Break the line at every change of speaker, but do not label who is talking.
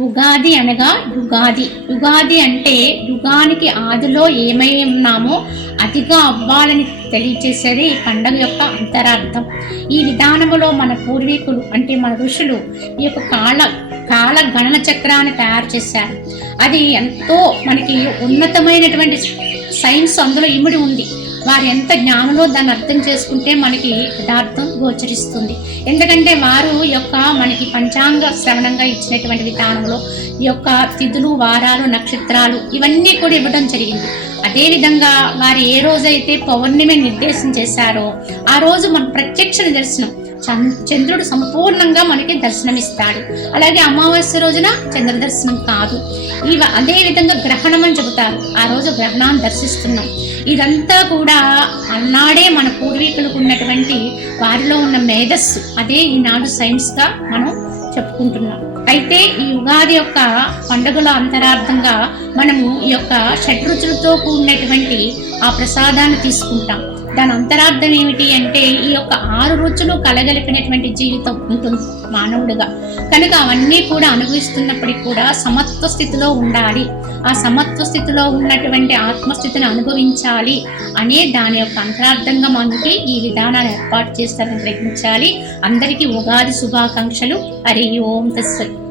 ఉగాది అనగా యుగాది. యుగాది అంటే యుగానికి ఆదిలో ఏమై ఉన్నామో అతిగా అవ్వాలని తెలియచేసేది ఈ పండుగ యొక్క అంతరార్థం. ఈ విధానములో మన పూర్వీకులు అంటే మన ఋషులు ఈ యొక్క కాల కాల గణన చక్రాన్ని తయారు చేశారు. అది ఎంతో మనకి ఉన్నతమైనటువంటి సైన్స్ అందులో ఇమిడి ఉంది. వారు ఎంత జ్ఞానంలో దాన్ని అర్థం చేసుకుంటే మనకి యథార్థం గోచరిస్తుంది. ఎందుకంటే వారు యొక్క మనకి పంచాంగ శ్రవణంగా ఇచ్చినటువంటి విధానంలో ఈ యొక్క తిథులు వారాలు నక్షత్రాలు ఇవన్నీ కూడా ఇవ్వడం జరిగింది. అదేవిధంగా వారు ఏ రోజైతే పౌర్ణమి నిర్దేశం చేశారో ఆ రోజు మన ప్రత్యక్ష దర్శనం చంద్రుడు సంపూర్ణంగా మనకి దర్శనమిస్తాడు. అలాగే అమావాస్య రోజున చంద్ర దర్శనం కాదు. ఇవ అదేవిధంగా గ్రహణం అని చెబుతారు. ఆ రోజు గ్రహణాన్ని దర్శిస్తున్నాం. ఇదంతా కూడా అన్నాడే మన పూర్వీకులకు ఉన్నటువంటి వారిలో ఉన్న మేధస్సు. అదే ఈనాడు సైన్స్గా మనం చెప్పుకుంటున్నాం. అయితే ఈ ఉగాది యొక్క పండుగల అంతరార్థంగా మనము ఈ యొక్క షడ్రుచులతో కూడినటువంటి ఆ ప్రసాదాన్ని తీసుకుంటాం. దాని అంతరార్థం ఏమిటి అంటే ఈ యొక్క ఆరు రుచులు కలగలిపినటువంటి జీవితం ఉంటుంది మానవుడిగా. కనుక అవన్నీ కూడా అనుభవిస్తున్నప్పటికీ కూడా సమత్వ స్థితిలో ఉండాలి. ఆ సమత్వ స్థితిలో ఉన్నటువంటి ఆత్మస్థితిని అనుభవించాలి అనే దాని యొక్క అంతరార్థంగా మనకి ఈ విధానాన్ని ఏర్పాటు చేస్తారని గ్రహించాలి అందరికీ ఉగాది శుభాకాంక్షలు. హరి ఓం తస్వరి